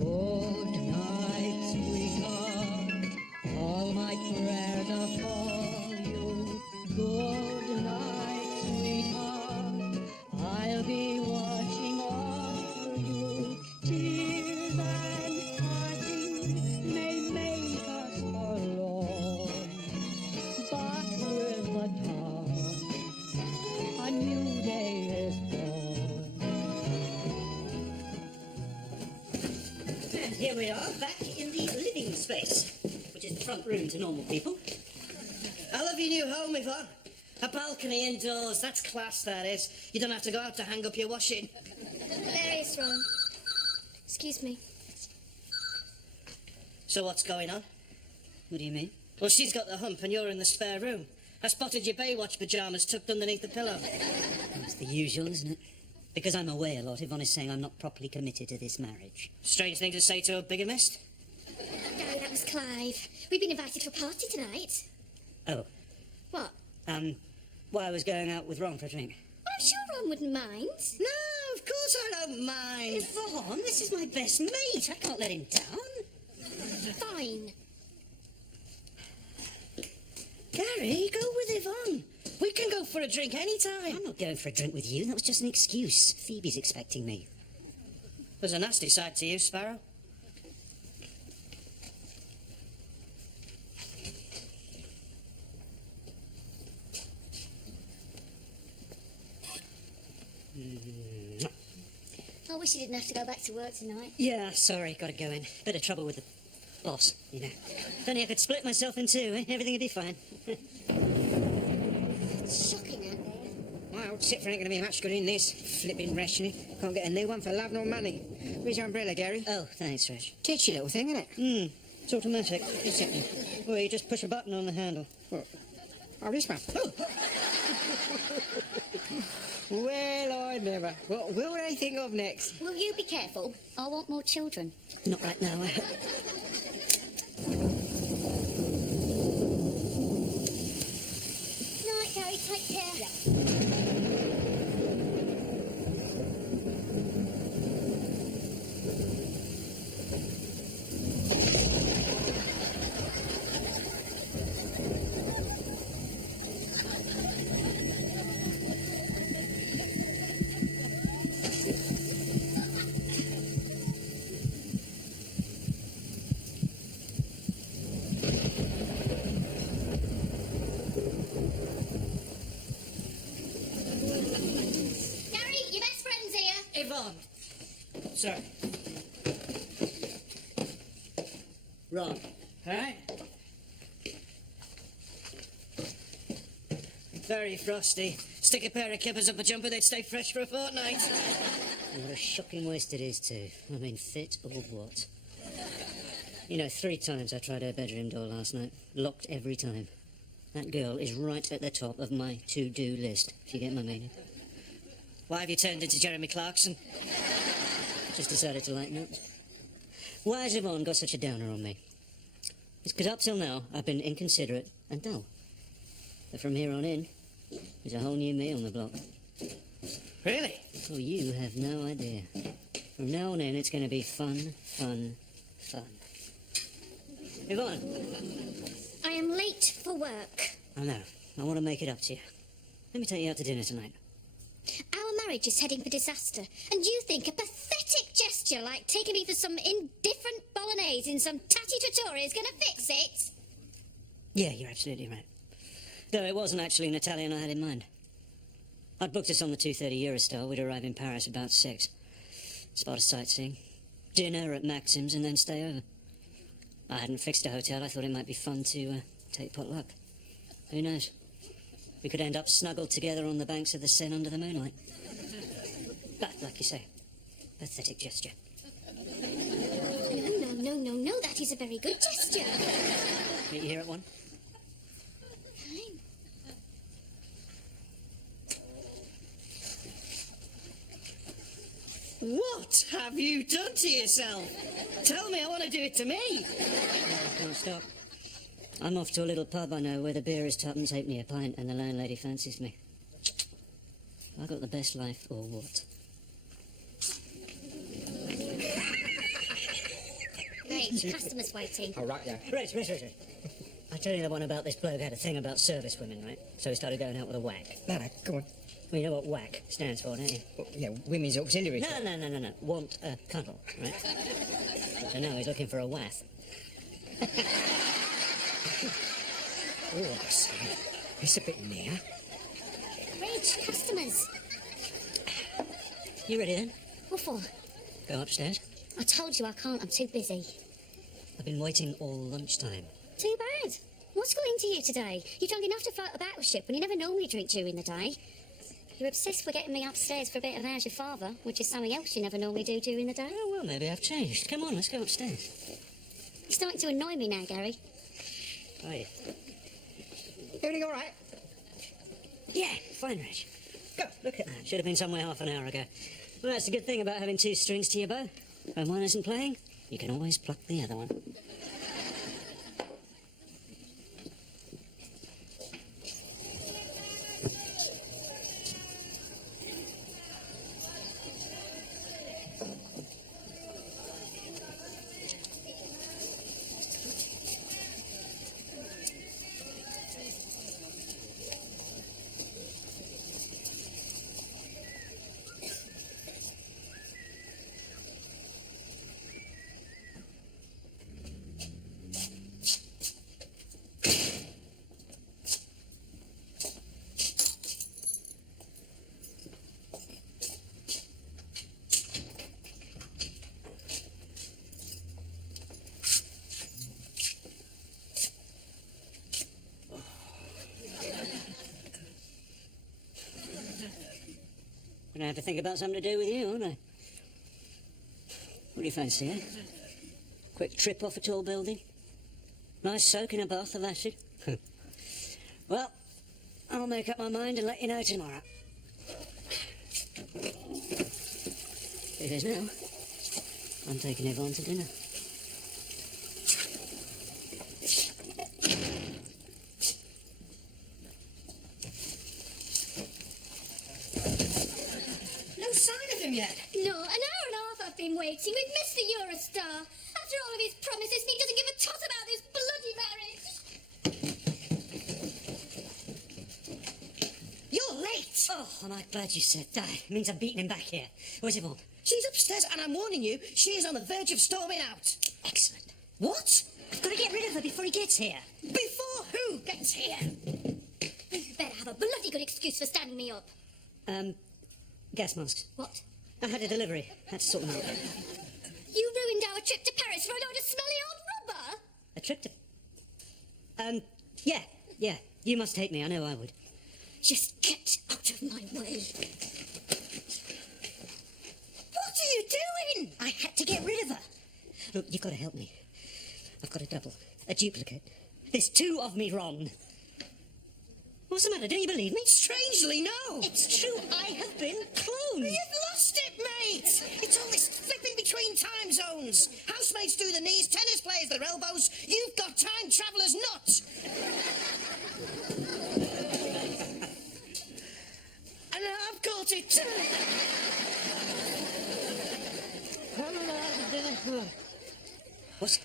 Good night, sweetheart. All my prayers are for you. Good night, sweetheart. I'll be watching over you. Tears and parting may make us forlorn, but with the dawn, a new day is born. And here we are, back in the living space, which is the front room to normal people. I love your new home, Yvonne. A balcony indoors, that's class, that is. You don't have to go out to hang up your washing. There is Ron. Excuse me. So what's going on? What do you mean? Well, she's got the hump and you're in the spare room. I spotted your Baywatch pyjamas tucked underneath the pillow. It's the usual, isn't it? Because I'm away a lot, Yvonne is saying I'm not properly committed to this marriage. Strange thing to say to a bigamist. Gary, that was Clive. We've been invited to a party tonight. Oh, What? well, I was going out with Ron for a drink. Well, I'm sure Ron wouldn't mind. No, of course I don't mind. Yvonne, this is my best mate. I can't let him down. Fine. Gary, go with Yvonne. We can go for a drink any time. I'm not going for a drink with you. That was just an excuse. Phoebe's expecting me. There's a nasty side to you, Sparrow. I wish you didn't have to go back to work tonight. Yeah, sorry, gotta go in. Bit of trouble with the boss, you know. If only I could split myself in two, eh? Everything would be fine. It's shocking out there. My old Siffer ain't going to be much good in this. Flipping rationing. Can't get a new one for love nor money. Where's your umbrella, Gary? Oh, thanks, Reg. Titchy little thing, isn't it? It's automatic. Exactly. Well, you just push a button on the handle. What? Oh, this one. Oh. Well, I never. What will they think of next? Will you be careful? I want more children. Not right now, eh? Night, Gary. Take care. Gary, your best friend's here. Yvonne. Sorry. Ron. All right. Very frosty. Stick a pair of clippers up a jumper, they'd stay fresh for a fortnight. And what a shocking waste it is, too. I mean, fit or what? You know, 3 times I tried her bedroom door last night. Locked every time. That girl is right at the top of my to-do list, if you get my meaning. Why have you turned into Jeremy Clarkson? Just decided to lighten up. Why has Yvonne got such a downer on me? It's because up till now, I've been inconsiderate and dull. But from here on in, there's a whole new me on the block. Really? Oh, you have no idea. From now on in, it's going to be fun, fun, fun. Yvonne, I am late for work. I know. I want to make it up to you. Let me take you out to dinner tonight. Our marriage is heading for disaster, and you think a pathetic gesture like taking me for some indifferent bolognese in some tatty trattoria is going to fix it? Yeah, you're absolutely right. Though it wasn't actually an Italian I had in mind. I'd booked us on the 2:30 Eurostar. We'd arrive in Paris about 6. Spot of sightseeing. Dinner at Maxim's and then stay over. I hadn't fixed a hotel. I thought it might be fun to take potluck. Who knows? We could end up snuggled together on the banks of the Seine under the moonlight. But, like you say, pathetic gesture. No, that is a very good gesture. Meet you here at 1? Fine. What have you done to yourself? Tell me, I want to do it to me. I can't stop. I'm off to a little pub I know where the beer is tuppence, halfpenny a pint, and the landlady fancies me. I got the best life, or what? Reg, customers waiting. Oh, right, yeah. Reg. I tell you the one about this bloke had a thing about service women, right? So he started going out with a whack. No, go on. Well, you know what whack stands for, don't you? Well, yeah, Women's Auxiliary. No. Want a cuddle, right? So now he's looking for a waff. Oh, I see. It's a bit near. Reg, customers. You ready then? What for? Go upstairs. I told you I can't, I'm too busy. I've been waiting all lunchtime. Too bad. What's got into you today? You're drunk enough to float a battleship when you never normally drink during the day. You're obsessed with getting me upstairs for a bit of How's Your Father, which is something else you never normally do during the day. Oh, well, maybe I've changed. Come on, let's go upstairs. You're starting to annoy me now, Gary. Are you? Everything all right? Yeah, fine, Reg. Go, look at Should have been somewhere half an hour ago. Well, that's the good thing about having two strings to your bow. When one isn't playing, you can always pluck the other one. Gonna have to think about something to do with you, aren't I? What do you fancy, eh? Quick trip off a tall building? Nice soak in a bath of acid? Well, I'll make up my mind and let you know tomorrow. It is now. I'm taking Yvonne to dinner. No sign of him yet. No, an hour and a half I've been waiting. We've missed the Eurostar. After all of his promises, and he doesn't give a toss about this bloody marriage. You're late. Oh, am I glad you said that. It means I'm beating him back here. Where's Yvonne? She's upstairs, and I'm warning you, she is on the verge of storming out. Excellent. What? I've got to get rid of her before he gets here. Before who gets here? You better have a bloody good excuse for standing me up. Gas masks. What? I had a delivery. Had to sort them out. You ruined our trip to Paris for a load of smelly old rubber? A trip to... Yeah. You must hate me. I know I would. Just get out of my way. What are you doing? I had to get rid of her. Look, you've got to help me. I've got a double. A duplicate. There's two of me, Ron. What's the matter? Don't you believe me? Strangely, no. It's true. I have been cloned. You've lost it, mate. It's all this flipping between time zones. Housemates do the knees, tennis players their elbows. You've got time travelers not. And I've caught it. What?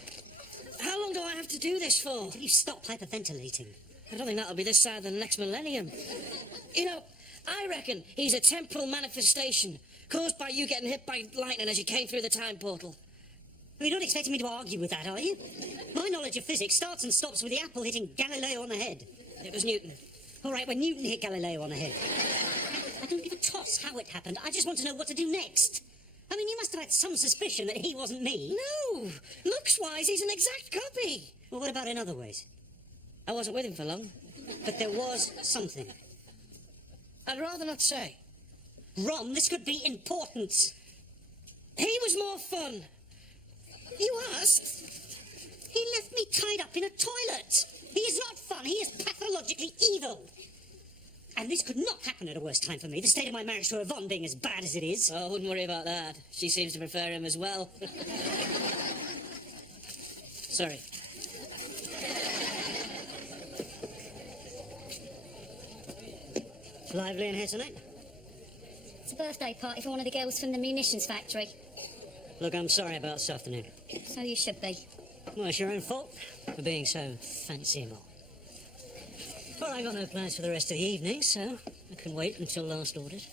How long do I have to do this for? Will you stop hyperventilating? I don't think that'll be this side of the next millennium. You know, I reckon he's a temporal manifestation caused by you getting hit by lightning as you came through the time portal. You're not expecting me to argue with that, are you? My knowledge of physics starts and stops with the apple hitting Galileo on the head. It was Newton. All right, when Newton hit Galileo on the head. I don't give a toss how it happened. I just want to know what to do next. I mean, you must have had some suspicion that he wasn't me. No, looks-wise, he's an exact copy. Well, what about in other ways? I wasn't with him for long. But there was something. I'd rather not say. Ron, this could be important. He was more fun. You asked. He left me tied up in a toilet. He is not fun. He is pathologically evil. And this could not happen at a worse time for me. The state of my marriage to Yvonne being as bad as it is. Oh, I wouldn't worry about that. She seems to prefer him as well. Sorry. Lively in here tonight? It's a birthday party for one of the girls from the munitions factory. Look, I'm sorry about this afternoon. So you should be. Well, it's your own fault for being so fancy, Mom. Well, I got no plans for the rest of the evening, so I can wait until last orders.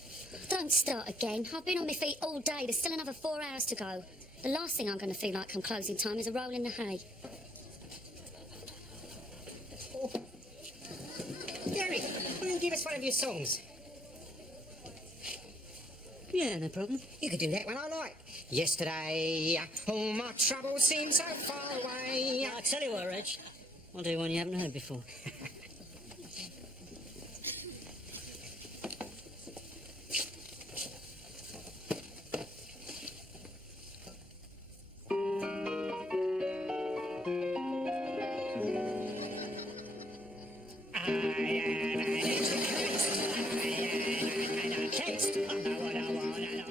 Don't start again. I've been on my feet all day. There's still another 4 hours to go. The last thing I'm going to feel like come closing time is a roll in the hay. Gary, why don't you give us one of your songs? Yeah, no problem. You could do that one I like. Yesterday, all my troubles seem so far away. I tell you what, Reg. I'll do one you haven't heard before.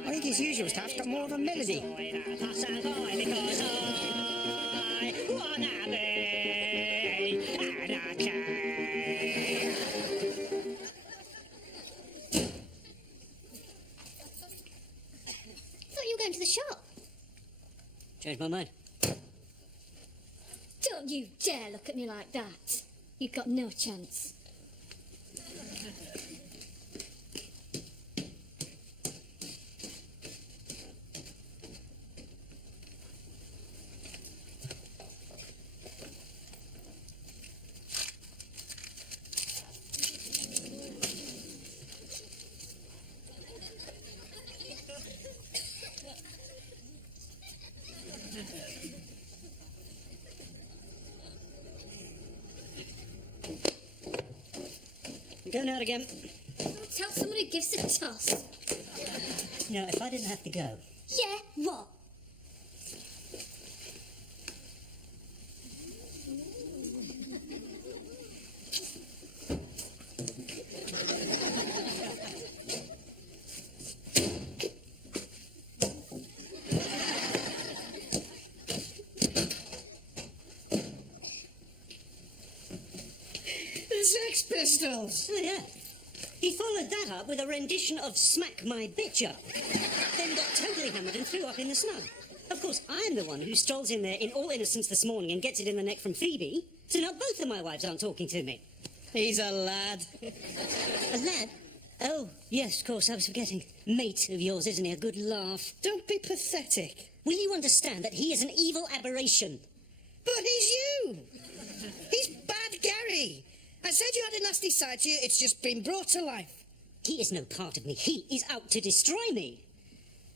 I think his usual stuff's got more of a melody. Thought you were going to the shop. Changed my mind. Don't you dare look at me like that. You've got no chance. Going out again. Tell someone who gives a toss. You know, if I didn't have to go, Yeah, what? The Sex Pistols. oh yeah. He followed that up with a rendition of Smack My Bitch Up. Then got totally hammered and threw up in the snow. Of course, I'm the one who strolls in there in all innocence this morning and gets it in the neck from Phoebe. So now both of my wives aren't talking to me. He's a lad. A lad? Oh, yes, of course, I was forgetting. Mate of yours, isn't he? A good laugh. Don't be pathetic. Will you understand that he is an evil aberration? But he's you. He's bad Gary. I said you had a nasty side to you. It's just been brought to life. He is no part of me. He is out to destroy me.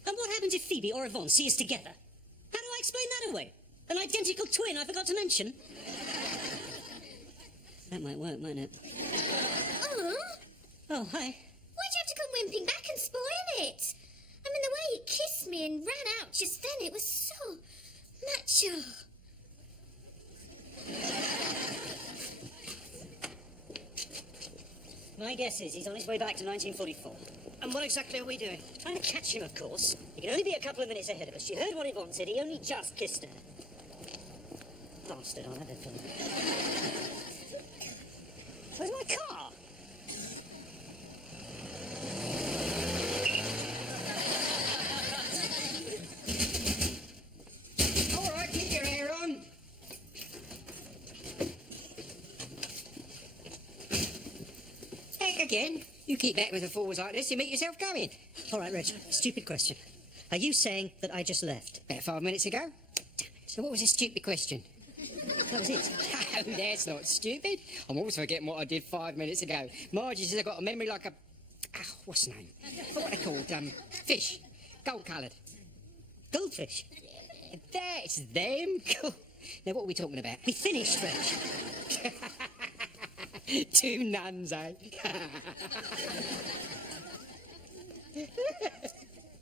And what happens if Phoebe or Yvonne see us together? How do I explain that away? An identical twin I forgot to mention? That might work, mightn't it? Oh, Oh, hi. why'd you have to come whimping back and spoil it? I mean, the way he kissed me and ran out just then, it was so macho. My guess is he's on his way back to 1944. And what exactly are we doing? Trying to catch him, of course. He can only be a couple of minutes ahead of us. You heard what Yvonne said. He only just kissed her. Bastard, I'll have it for him. Where's my car? All right, keep your hair on. Heck again. You keep back with the fools like this, you meet yourself going. All right, Reg, stupid question. Are you saying that I just left? About 5 minutes ago. So what was the stupid question? That was it. Oh, that's not stupid. I'm always forgetting what I did 5 minutes ago. Margie says I've got a memory like a... Oh, what's the name? What are they called? Fish. Gold-coloured. Goldfish. That's them. Now, what are we talking about? We finished, Reg. 2 nuns, eh?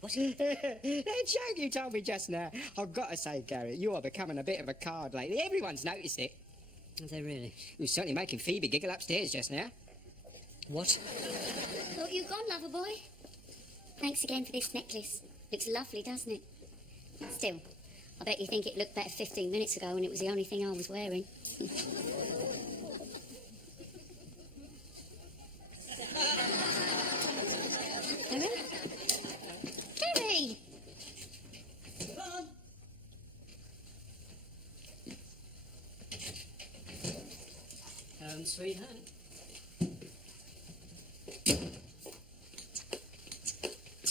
What? That joke you told me just now, I've got to say, Gary, you are becoming a bit of a card lately. Everyone's noticed it. Are they really? You were certainly making Phoebe giggle upstairs just now. What? Thought you gone, lover boy. Thanks again for this necklace. Looks lovely, doesn't it? Still, I bet you think it looked better 15 minutes ago when it was the only thing I was wearing. Gary? Gary! welcome, sweetheart.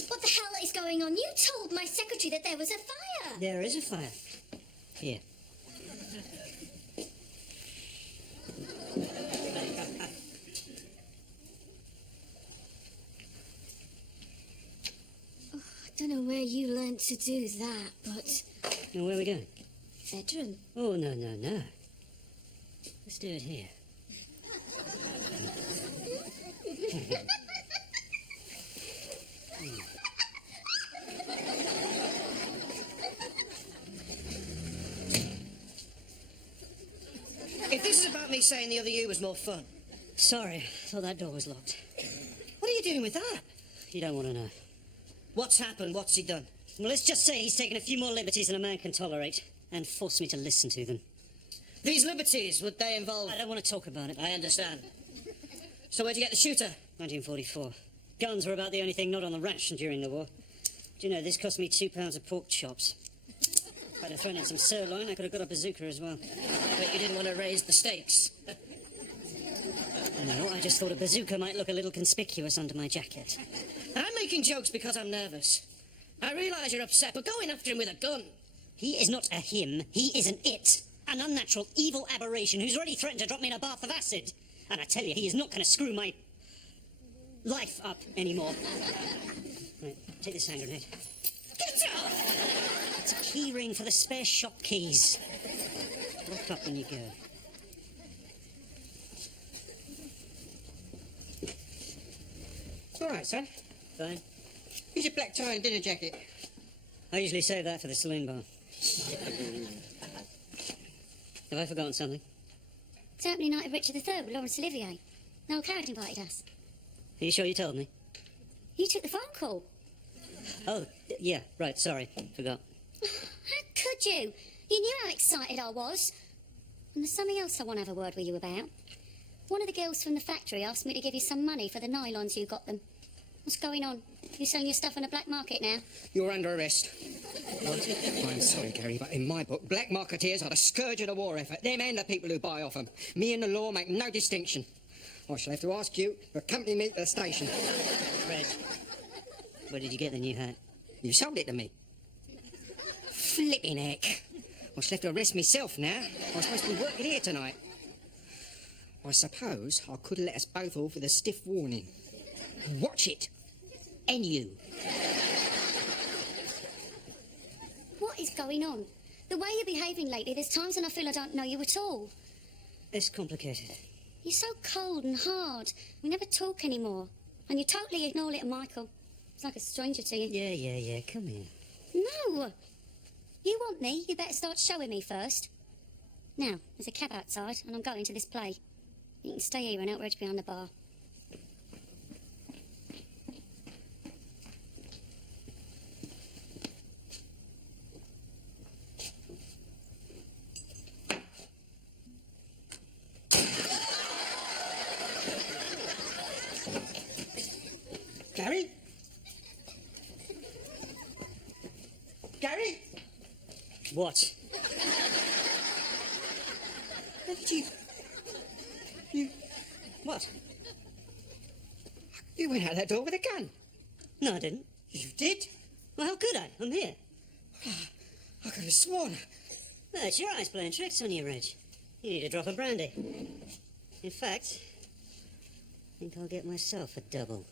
What the hell is going on? You told my secretary that there was a fire. There is a fire. Here. I don't know where you learnt to do that, but... Now, where are we going? Bedroom. Oh, no, no, no. Let's do it here. If this is about me saying the other you was more fun, Sorry, thought that door was locked. what are you doing with that? You don't want to know. What's happened? What's he done? Well, let's just say he's taken a few more liberties than a man can tolerate and forced me to listen to them. These liberties, would they involve... I don't want to talk about it. I understand. So where'd you get the shooter? 1944. Guns were about the only thing not on the ration during the war. Do you know, this cost me 2 pounds of pork chops. If I'd have thrown in some sirloin, I could have got a bazooka as well. But you didn't want to raise the stakes. No, I just thought a bazooka might look a little conspicuous under my jacket. I'm making jokes because I'm nervous. I realise you're upset, but going after him with a gun... He is not a him, he is an it. An unnatural, evil aberration who's already threatened to drop me in a bath of acid. And I tell you, he is not going to screw my life up anymore. Right, take this hand grenade. Get off! It's a key ring for the spare shop keys. Lock up when you go. All right, son. Fine. Here's your black tie and dinner jacket. I usually save that for the saloon bar. Have I forgotten something? It's opening night of Richard III with Laurence Olivier. Noel Coward invited us. Are you sure you told me? You took the phone call. Oh, yeah, right, sorry. Forgot. How could you? You knew how excited I was. And there's something else I want to have a word with you about. One of the girls from the factory asked me to give you some money for the nylons you got them. What's going on? You selling your stuff on the black market now? You're under arrest. What? I'm sorry, Gary, but in my book, black marketeers are the scourge of the war effort. Them and the people who buy off them. Me and the law make no distinction. I shall have to ask you to accompany me to the station. Reg, where did you get the new hat? You sold it to me. Flipping heck. I shall have to arrest myself now. I'm supposed to be working here tonight. I suppose I could let us both off with a stiff warning. Watch it. And you. What is going on? The way you're behaving lately, there's times when I feel I don't know you at all. It's complicated. You're so cold and hard. We never talk anymore. And you totally ignore little Michael. It's like a stranger to you. Yeah, come here. No! You want me, you better start showing me first. Now, there's a cab outside, and I'm going to this play. You can stay here and outrage behind the bar. Gary? Gary? What? How did you... What? You went out that door with a gun. No, I didn't. You did? Well, how could I? I'm here. I could have sworn. No, it's your eyes playing tricks on you, Reg. You need a drop of brandy. In fact, I think I'll get myself a double.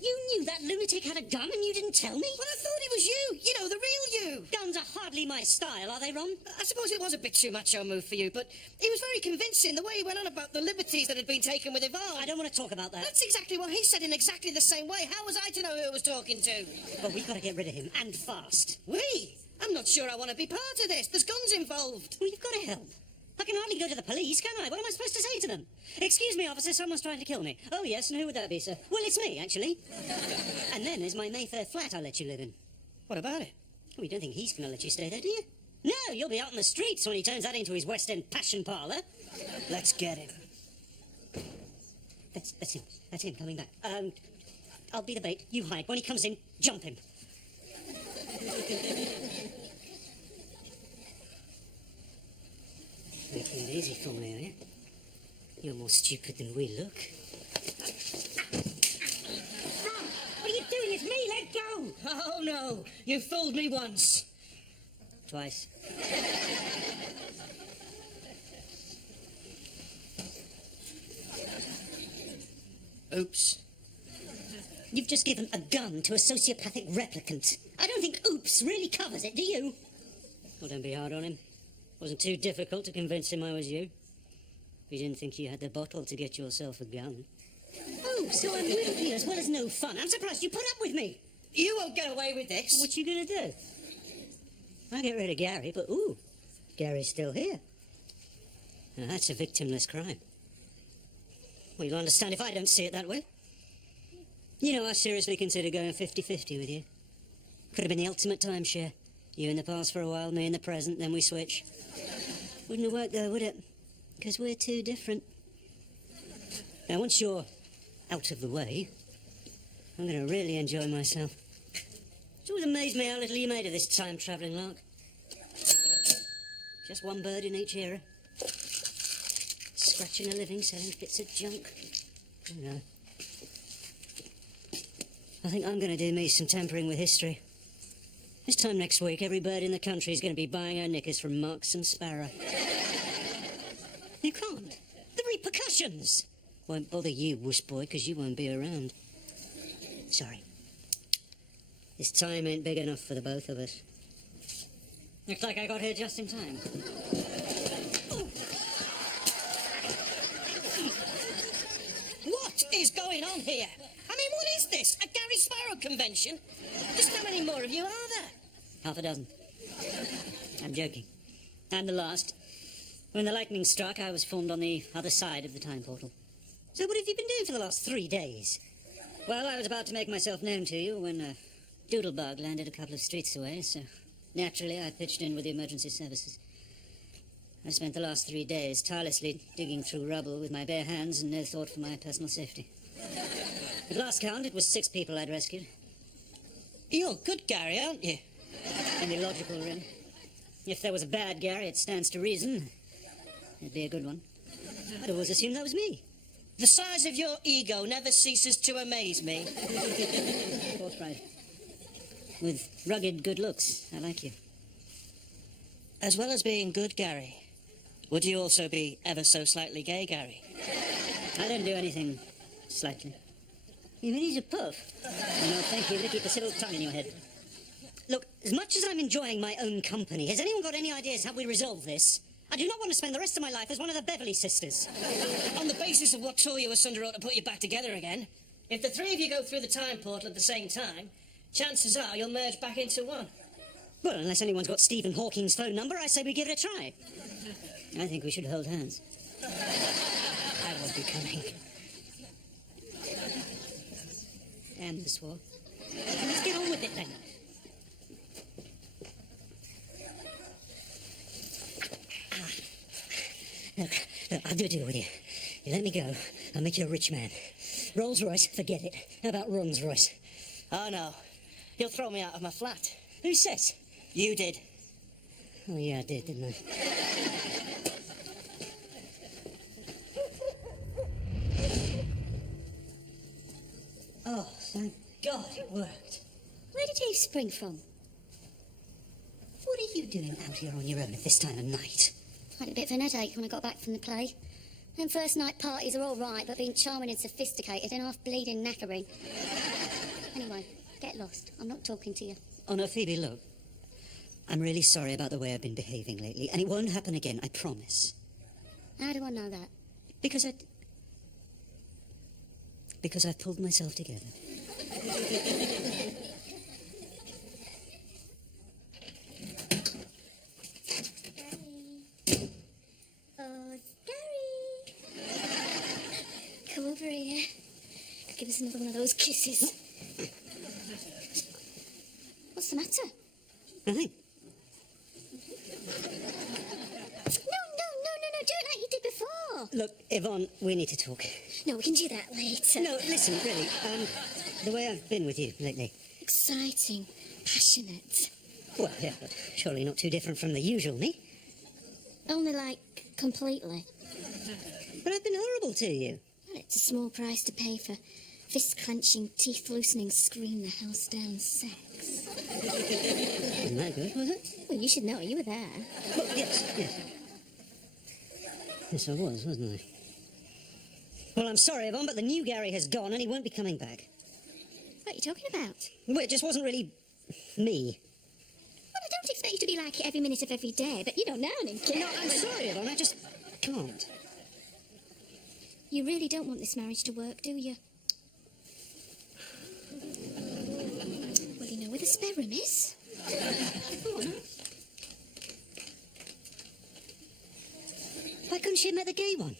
You knew that lunatic had a gun and you didn't tell me? Well, I thought it was you. You know, the real you. Guns are hardly my style, are they, Ron? I suppose it was a bit too macho move for you, but he was very convincing the way he went on about the liberties that had been taken with Yvonne. I don't want to talk about that. That's exactly what he said in exactly the same way. How was I to know who I was talking to? But we've got to get rid of him, and fast. We? I'm not sure I want to be part of this. There's guns involved. Well, you've got to help. I can hardly go to the police, can I? What am I supposed to say to them? Excuse me, officer, someone's trying to kill me. Oh, yes, and who would that be, sir? Well, it's me, actually. And then there's my Mayfair flat I let you live in. What about it? Oh, you don't think he's going to let you stay there, do you? No, you'll be out in the streets when he turns that into his West End passion parlour. Let's get him. That's him. That's him coming back. I'll be the bait. You hide. When he comes in, jump him. Making it easy for me, are you? You're more stupid than we look. Ron, what are you doing? It's me. Let go. Oh, no. You fooled me once. Twice. Oops. You've just given a gun to a sociopathic replicant. I don't think oops really covers it, do you? Well, don't be hard on him. Wasn't too difficult to convince him I was you. You didn't think you had the bottle to get yourself a gun. Oh, so I'm wimpy as well as no fun. I'm surprised you put up with me. You won't get away with this. What you gonna do? I'll get rid of Gary, but ooh, Gary's still here. Now, that's a victimless crime. Well, you'll understand if I don't see it that way. You know, I seriously consider going 50-50 with you. Could have been the ultimate timeshare. You in the past for a while, me in the present, then we switch. Wouldn't have worked though, would it? Because we're too different. Now, once you're out of the way, I'm going to really enjoy myself. It's always amazed me how little you made of this time-travelling lark. Just one bird in each era. Scratching a living, selling bits of junk. You know. I think I'm going to do me some tampering with history. This time next week, every bird in the country is going to be buying her knickers from Marks and Sparrow. You can't. The repercussions. Won't bother you, wuss boy, because you won't be around. Sorry. This time ain't big enough for the both of us. Looks like I got here just in time. What is going on here? I mean, what is this? A Gary Sparrow convention? Just how many more of you are there? Half a dozen. I'm joking. And the last. When the lightning struck, I was formed on the other side of the time portal. So what have you been doing for the last 3 days? Well, I was about to make myself known to you when a doodlebug landed a couple of streets away, so naturally I pitched in with the emergency services. I spent the last 3 days tirelessly digging through rubble with my bare hands and no thought for my personal safety. At last count, it was 6 people I'd rescued. You're good, Gary, aren't you? Only logical, really. If there was a bad Gary, it stands to reason it'd be a good one. I'd always assumed that was me. The size of your ego never ceases to amaze me. False pride. With rugged good looks, I like you. As well as being good, Gary, would you also be ever so slightly gay, Gary? I don't do anything slightly. You mean he's a puff? Oh, no, thank you. To keep a civil tongue in your head. Look, as much as I'm enjoying my own company, has anyone got any ideas how we resolve this? I do not want to spend the rest of my life as one of the Beverly sisters. On the basis of what tore you asunder ought to put you back together again. If the three of you go through the time portal at the same time, chances are you'll merge back into one. Well, unless anyone's got Stephen Hawking's phone number, I say we give it a try. I think we should hold hands. I will be coming. And the sword. Let's get on with it then. Look, I'll do a deal with you. You let me go, I'll make you a rich man. Rolls Royce, forget it. How about Ron's Royce? Oh, no. You'll throw me out of my flat. Who says? You did. Oh, yeah, I did, didn't I? Oh, thank God it worked. Where did you spring from? What are you doing out here on your own at this time of night? I had a bit of an headache when I got back from the play. Them first night parties are all right, but being charming and sophisticated and half bleeding knackering. Anyway, get lost. I'm not talking to you. Oh, no, Phoebe, look. I'm really sorry about the way I've been behaving lately, and it won't happen again, I promise. How do I know that? Because I've pulled myself together. Oh, Gary! Come over here. Give us another one of those kisses. What's the matter? Nothing. No, do it like you did before. Look, Yvonne, we need to talk. No, we can do that later. No, listen, really, the way I've been with you lately. Exciting, passionate. Well, yeah, but surely not too different from the usual me. Only, like, completely. But I've been horrible to you. Well, it's a small price to pay for fist-clenching, teeth-loosening, scream-the-house-down sex. Wasn't that good, was it? Well, you should know. You were there. Well, yes. Yes, I was, wasn't I? Well, I'm sorry, Yvonne, but the new Gary has gone and he won't be coming back. What are you talking about? Well, it just wasn't really me. Well, I don't expect you to be like it every minute of every day, but you know, now and again. No, I'm sorry, Yvonne, I just can't. You really don't want this marriage to work, do you? Well, you know where the spare room is. Why couldn't she have met the gay one?